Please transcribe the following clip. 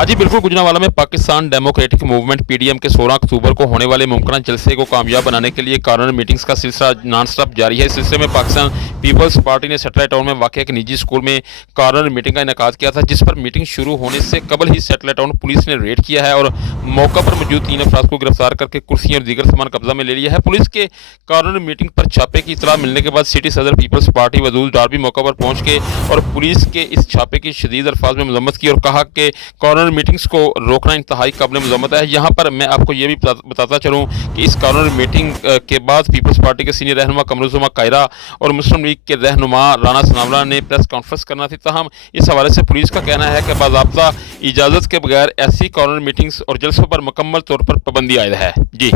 आज ही बिल्कुल गुजरांवाला में पाकिस्तान डेमोक्रेटिक मूवमेंट पीडीएम के 16 अक्टूबर को होने वाले मुमकिन जलसे को कामयाब बनाने के लिए कॉर्नर मीटिंग्स का सिलसिला नॉन स्टॉप जारी है। इस सिलसिले में पाकिस्तान पीपल्स पार्टी ने सैटेलाइट टाउन में वाक़ एक निजी स्कूल में कॉर्नर मीटिंग का इनेकाद किया था, जिस पर मीटिंग शुरू होने से कबल ही सैटेलाइट टाउन पुलिस ने रेड किया है और मौका पर मौजूद 3 अफराद को गिरफ्तार करके कुर्सियां और दीगर सामान कब्जा में ले लिया है। पुलिस के कॉर्नर मीटिंग पर छापे की इतला मिलने के बाद सिटी सदर पीपल्स पार्टी वजूद डार भी मौका पर पहुंच के और पुलिस के इस छापे की शदीद अल्फाज में मजम्मत की और कहा कि कॉर्नर मीटिंग्स को रोकना इंतहाई काबिल मजम्मत है। यहाँ पर मैं आपको ये भी बताता चलूँ कि इस कॉर्नर मीटिंग के बाद पीपल्स पार्टी के सीनियर रहनुमा कमरुज़्ज़मा कायरा और मुस्लिम लीग के रहनुमा राना सनावला ने प्रेस कॉन्फ्रेंस करना थी। ताहम इस हवाले से पुलिस का कहना है कि बाज़ाब्ता इजाज़त के बगैर ऐसी कॉर्नर मीटिंग्स और जलसों पर मुकम्मल तौर पर पाबंदी आयद है। जी।